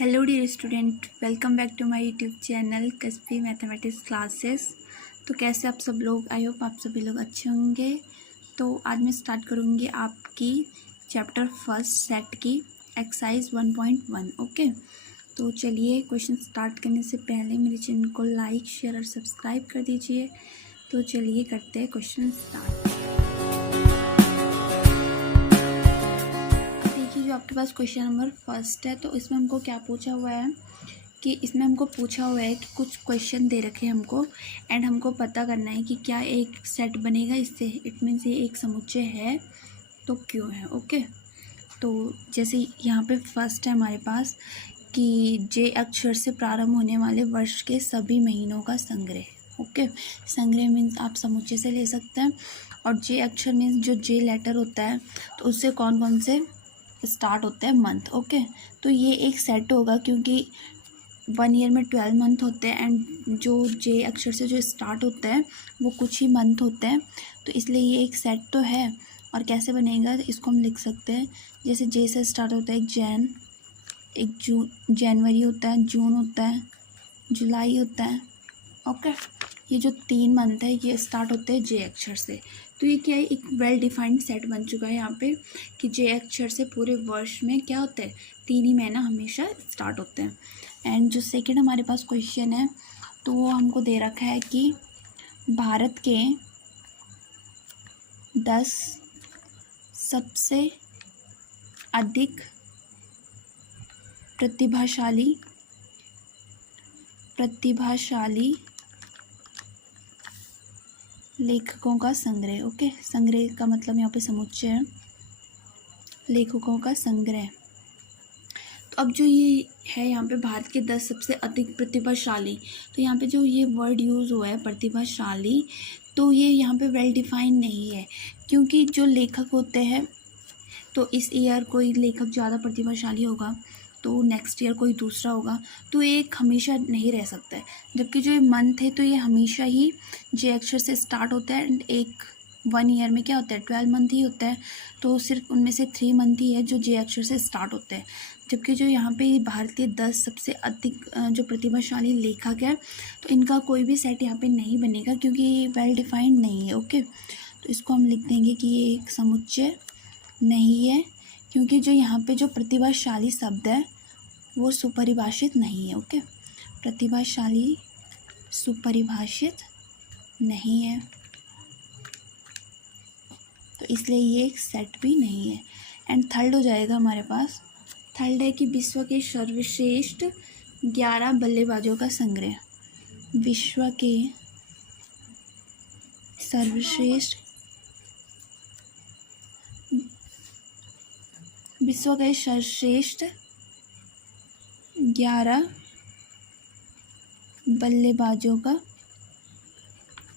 Hello dear student, welcome back to my YouTube channel कसबी mathematics classes. तो कैसे आप सब लोग? आई होप आप सभी लोग अच्छे होंगे। तो आज मैं स्टार्ट करूँगी आपकी चैप्टर फर्स्ट सेट की एक्सरसाइज 1.1। ओके, तो चलिए क्वेश्चन स्टार्ट करने से पहले मेरे चैनल को लाइक, शेयर और सब्सक्राइब कर दीजिए। तो चलिए करते हैं क्वेश्चन स्टार्ट। जो आपके पास क्वेश्चन नंबर फर्स्ट है, तो इसमें हमको क्या पूछा हुआ है कि इसमें हमको पूछा हुआ है कि कुछ क्वेश्चन दे रखे हैं हमको एंड हमको पता करना है कि क्या एक सेट बनेगा इससे। इट मीन्स ये एक समुच्चय है तो क्यों है। ओके, तो जैसे यहाँ पे फर्स्ट है हमारे पास कि जे अक्षर से प्रारंभ होने वाले वर्ष के सभी महीनों का संग्रह। ओके, संग्रह मीन्स आप समुच्चय से ले सकते हैं, और जे अक्षर मीन्स जो जे लेटर होता है तो उससे कौन कौन से स्टार्ट होते हैं मंथ। ओके, तो ये एक सेट होगा क्योंकि 1 ईयर में 12 मंथ होते हैं एंड जो जे अक्षर से जो स्टार्ट होता है वो कुछ ही मंथ होते हैं, तो इसलिए ये एक सेट तो है। और कैसे बनेगा इसको हम लिख सकते हैं, जैसे जे से स्टार्ट होता है एक जनवरी होता है, जून होता है, जुलाई होता है। ओके, ये जो 3 मंथ है ये स्टार्ट होते हैं जे अक्षर से। तो ये क्या है, एक वेल डिफाइंड सेट बन चुका है यहाँ पे कि जे अक्षर से पूरे वर्ष में क्या होता है, 3 ही महीना हमेशा स्टार्ट होते हैं। एंड जो सेकंड हमारे पास क्वेश्चन है तो वो हमको दे रखा है कि भारत के 10 सबसे अधिक प्रतिभाशाली लेखकों का संग्रह। ओके, संग्रह का मतलब यहाँ पे समुच्चय है, लेखकों का संग्रह। तो अब जो ये है यहाँ पे भारत के 10 सबसे अधिक प्रतिभाशाली, तो यहाँ पे जो ये वर्ड यूज़ हुआ है प्रतिभाशाली, तो ये यहाँ पे वेल डिफाइन नहीं है क्योंकि जो लेखक होते हैं तो इस ईयर कोई लेखक ज़्यादा प्रतिभाशाली होगा तो नेक्स्ट ईयर कोई दूसरा होगा, तो एक हमेशा नहीं रह सकता है। जबकि जो ये मंथ है तो ये हमेशा ही जे अक्षर से स्टार्ट होता है एंड 1 ईयर में क्या होता है 12 मंथ ही होता है, तो सिर्फ उनमें से 3 मंथ ही है जो जे अक्षर से स्टार्ट होते हैं। जबकि जो यहाँ पे भारतीय 10 सबसे अधिक जो प्रतिभाशाली लेखक है तो इनका कोई भी सेट यहाँ पे नहीं बनेगा क्योंकि ये वेल डिफाइंड नहीं है। ओके, तो इसको हम लिख देंगे कि ये एक समुच्चय नहीं है क्योंकि जो यहाँ पे जो प्रतिभाशाली शब्द है वो सुपरिभाषित नहीं है। ओके, प्रतिभाशाली सुपरिभाषित नहीं है तो इसलिए ये एक सेट भी नहीं है। एंड थर्ड हो जाएगा हमारे पास, थर्ड है कि विश्व के सर्वश्रेष्ठ 11 बल्लेबाजों का संग्रह। विश्व के सर्वश्रेष्ठ 11 बल्लेबाजों का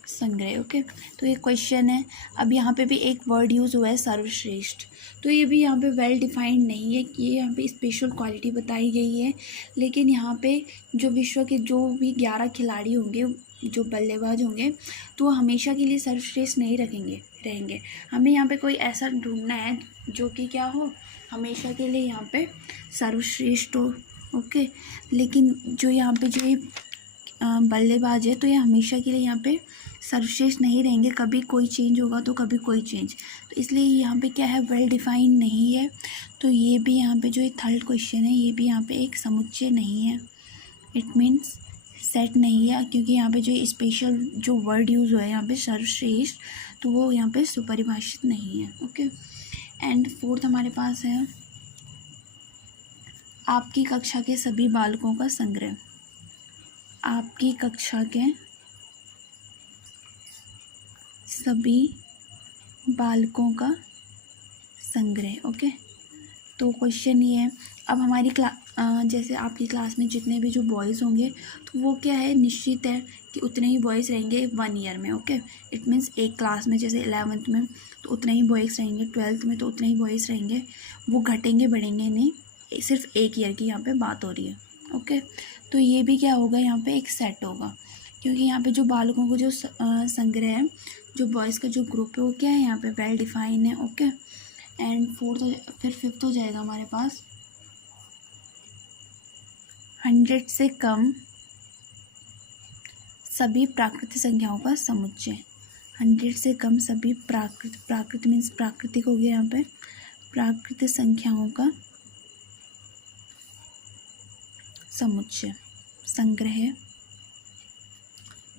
संग्रह। ओके, तो ये क्वेश्चन है। अब यहाँ पे भी एक वर्ड यूज़ हुआ है सर्वश्रेष्ठ, तो ये भी यहाँ पे वेल डिफाइंड नहीं है कि ये यहाँ पे स्पेशल क्वालिटी बताई गई है, लेकिन यहाँ पे जो विश्व के जो भी 11 खिलाड़ी होंगे जो बल्लेबाज होंगे तो वो हमेशा के लिए सर्वश्रेष्ठ नहीं रहेंगे। हमें यहाँ पे कोई ऐसा ढूंढना है जो कि क्या हो, हमेशा के लिए यहाँ पे सर्वश्रेष्ठ हो। ओके, लेकिन जो यहाँ पे जो बल्लेबाज है तो ये हमेशा के लिए यहाँ पे सर्वश्रेष्ठ नहीं रहेंगे, कभी कोई चेंज होगा तो कभी कोई चेंज, तो इसलिए यहाँ पे क्या है वेल डिफाइंड नहीं है। तो ये भी यहाँ पे जो ये थर्ड क्वेश्चन है ये भी यहाँ पे एक समुच्चय नहीं है, इट मीन्स सेट नहीं है क्योंकि यहाँ पे जो स्पेशल जो वर्ड यूज़ हुआ है यहाँ पे सर्वश्रेष्ठ तो वो यहाँ पे सुपरिभाषित नहीं है। ओके, एंड फोर्थ हमारे पास है आपकी कक्षा के सभी बालकों का संग्रह। आपकी कक्षा के सभी बालकों का संग्रह। ओके, तो क्वेश्चन ये है, अब हमारी जैसे आपकी क्लास में जितने भी जो बॉयज़ होंगे तो वो क्या है निश्चित है कि उतने ही बॉयज़ रहेंगे 1 ईयर में। ओके, इट मीन्स एक क्लास में जैसे 11th में तो उतने ही बॉयज़ रहेंगे, 12th में तो उतने ही बॉयज़ रहेंगे, वो घटेंगे बढ़ेंगे नहीं, सिर्फ 1 ईयर की यहाँ पे बात हो रही है। ओके, तो ये भी क्या होगा यहाँ पे एक सेट होगा क्योंकि यहाँ पे जो बालकों को जो संग्रह है जो बॉयज़ का जो ग्रुप है वो क्या है यहाँ पे वेल डिफाइन है। ओके, एंड फिफ्थ हो जाएगा हमारे पास 100 से कम सभी प्राकृतिक संख्याओं का समुच्चय। 100 से कम सभी प्राकृत मीन्स प्राकृतिक हो गया यहाँ पे, प्राकृतिक संख्याओं का समुच्चय, संग्रह।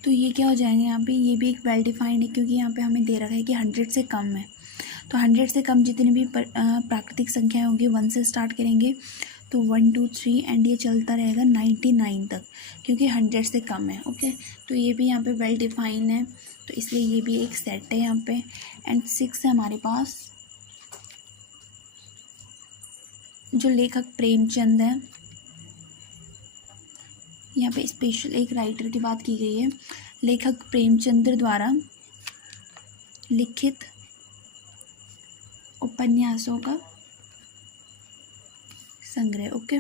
तो ये क्या हो जाएंगे यहाँ पे, ये भी एक वेल डिफाइंड है क्योंकि यहाँ पे हमें दे रखा है कि 100 से कम है। तो 100 से कम जितनी भी प्राकृतिक संख्याएं होंगी 1 से स्टार्ट करेंगे, तो 1 2 3 एंड ये चलता रहेगा 99 तक, क्योंकि 100 से कम है। ओके, तो ये भी यहाँ पे वेल डिफाइन है, तो इसलिए ये भी एक सेट है यहाँ पे। एंड 6 है हमारे पास, जो लेखक प्रेमचंद है, यहाँ पे स्पेशल एक राइटर की बात की गई है, लेखक प्रेमचंद्र द्वारा लिखित उपन्यासों का संग्रह। ओके,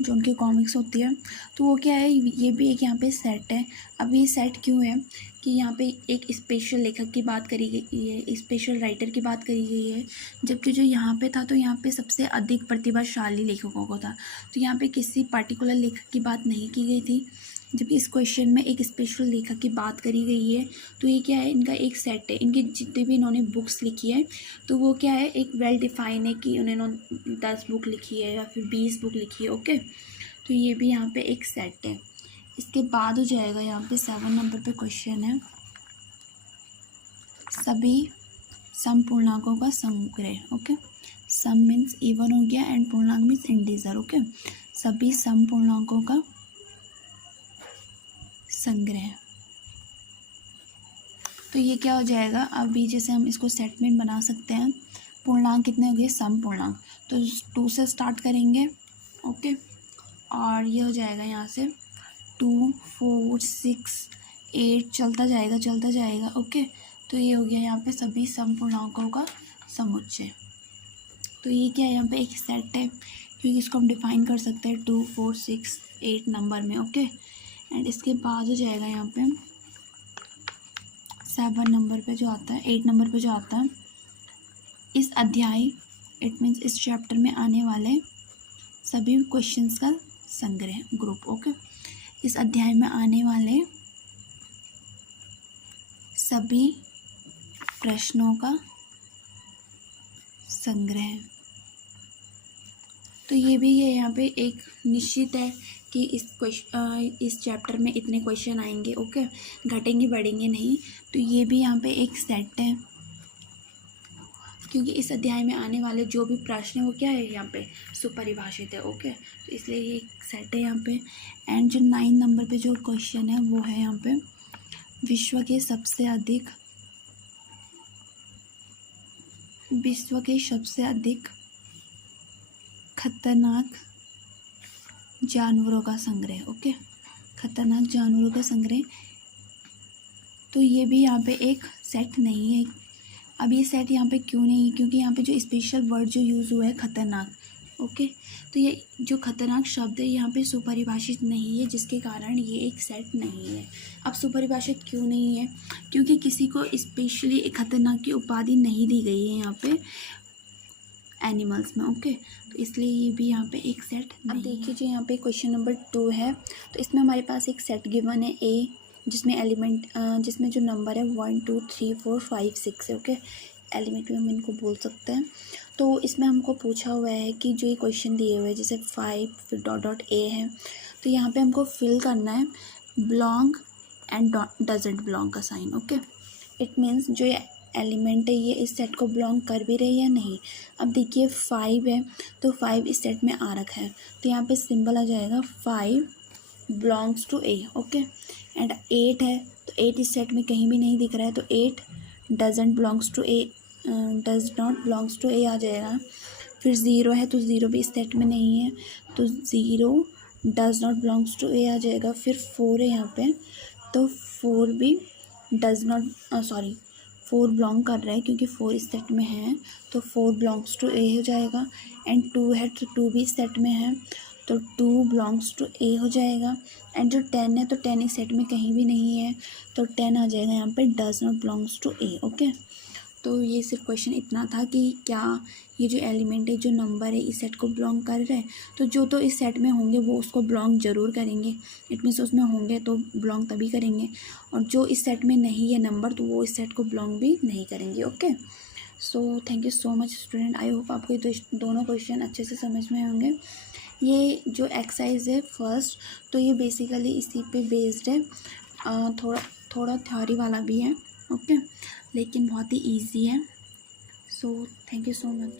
जो उनकी कॉमिक्स होती है, तो वो क्या है, ये भी एक यहाँ पे सेट है। अब ये सेट क्यों है कि यहाँ पे एक स्पेशल लेखक की बात करी गई है, स्पेशल राइटर की बात करी गई है, जबकि जो यहाँ पे था तो यहाँ पे सबसे अधिक प्रतिभाशाली लेखकों को था, तो यहाँ पे किसी पर्टिकुलर लेखक की बात नहीं की गई थी, जबकि इस क्वेश्चन में एक स्पेशल लेखक की बात करी गई है। तो ये क्या है, इनका एक सेट है, इनकी जितनी भी इन्होंने बुक्स लिखी है तो वो क्या है, एक वेल डिफाइन है कि उन्होंने 10 बुक लिखी है या फिर 20 बुक लिखी है। ओके, तो ये भी यहाँ पे एक सेट है। इसके बाद हो जाएगा यहाँ पे 7 नंबर पे क्वेश्चन है, सभी सम पूर्णांकों का संग्रह। ओके, सम मीन्स इवन हो गया एंड पूर्णांक मीन्स इंटीजर। ओके, सभी सम पूर्णांकों का संग्रह। तो ये क्या हो जाएगा, अभी जैसे हम इसको सेटमेंट बना सकते हैं, पूर्णांक कितने हो गए, सम पूर्णांक, तो 2 से स्टार्ट करेंगे। ओके, और ये हो जाएगा यहाँ से 2 4 6 8 चलता जाएगा। ओके, तो ये हो गया यहाँ पे सभी सम पूर्णांकों का समुच्चय। तो ये क्या है, यहाँ पे एक सेट है क्योंकि इसको हम डिफाइन कर सकते हैं 2 4 6 8 नंबर में। ओके, एंड इसके बाद हो जाएगा यहाँ पे 7 नंबर पे जो आता है, 8 नंबर पे जो आता है, इस अध्याय इट मीन्स इस चैप्टर में आने वाले सभी क्वेश्चंस का संग्रह, ग्रुप। ओके, इस अध्याय में आने वाले सभी प्रश्नों का संग्रह। तो ये भी है यहाँ पे एक निश्चित है कि इस चैप्टर में इतने क्वेश्चन आएंगे। ओके, घटेंगे बढ़ेंगे नहीं, तो ये भी यहाँ पे एक सेट है क्योंकि इस अध्याय में आने वाले जो भी प्रश्न है वो क्या है, यहाँ पे सुपरिभाषित है। ओके, तो इसलिए ये एक सेट है यहाँ पे। एंड जो 9 नंबर पे जो क्वेश्चन है वो है यहाँ पे, विश्व के सबसे अधिक खतरनाक जानवरों का संग्रह। ओके, खतरनाक जानवरों का संग्रह, तो ये भी यहाँ पे एक सेट नहीं है। अब ये सेट यहाँ पे क्यों नहीं है, क्योंकि यहाँ पे जो स्पेशल वर्ड जो यूज़ हुआ है खतरनाक। ओके, तो ये जो खतरनाक शब्द है यहाँ पे सुपरिभाषित नहीं है, जिसके कारण ये एक सेट नहीं है। अब सुपरिभाषित क्यों नहीं है, क्योंकि किसी को स्पेशली एक खतरनाक की उपाधि नहीं दी गई है यहाँ पे एनिमल्स में। ओके, तो इसलिए ये भी यहाँ पे एक सेट नहीं। अब देखिए जो यहाँ पे क्वेश्चन नंबर 2 है, तो इसमें हमारे पास एक सेट गिवन है ए, जिसमें एलिमेंट जिसमें जो नंबर है 1 2 3 4 5 6 है। ओके, एलिमेंट में हम इनको बोल सकते हैं। तो इसमें हमको पूछा हुआ है कि जो ये क्वेश्चन दिए हुए हैं जैसे 5 फिर डॉट डॉट ए है, तो यहाँ पे हमको फिल करना है बिलोंग एंड डजंट बिलोंग का साइन। ओके, इट मीन्स जो ये एलिमेंट है ये इस सेट को बिलोंग कर भी रही है या नहीं। अब देखिए 5 है तो 5 इस सेट में आ रखा है, तो यहाँ पे सिंबल आ जाएगा 5 belongs to A. Okay, and 8 है तो 8 इस सेट में कहीं भी नहीं दिख रहा है, तो 8 doesn't belongs to A, does not belongs to A आ जाएगा। फिर 0 है तो 0 भी इस सेट में नहीं है, तो 0 does not belongs to A आ जाएगा। फिर 4 है यहाँ पे, तो 4 भी डज नॉट 4 बिलोंग कर रहा है क्योंकि 4 इस सेट में है, तो 4 बिलोंग्स टू ए हो जाएगा। एंड 2 है तो 2 भी इस सेट में है, तो 2 बिलोंग्स टू ए हो जाएगा। एंड जो 10 है तो 10 इस सेट में कहीं भी नहीं है, तो 10 आ जाएगा यहाँ पे does not belongs to A. Okay, तो ये सिर्फ क्वेश्चन इतना था कि क्या ये जो एलिमेंट है, जो नंबर है, इस सेट को बिलोंग कर रहा है। तो जो तो इस सेट में होंगे वो उसको बिलोंग ज़रूर करेंगे, इट मीन्स उसमें होंगे तो बिलोंग तभी करेंगे, और जो इस सेट में नहीं है नंबर तो वो इस सेट को बिलोंग भी नहीं करेंगे। Okay, so thank you so much student. I hope आपको ये दोनों क्वेश्चन अच्छे से समझ में होंगे। ये जो एक्सरसाइज है फर्स्ट, तो ये बेसिकली इसी पे बेस्ड है, थोड़ा थ्योरी वाला भी है। ओके, लेकिन बहुत ही इजी है। So thank you so much.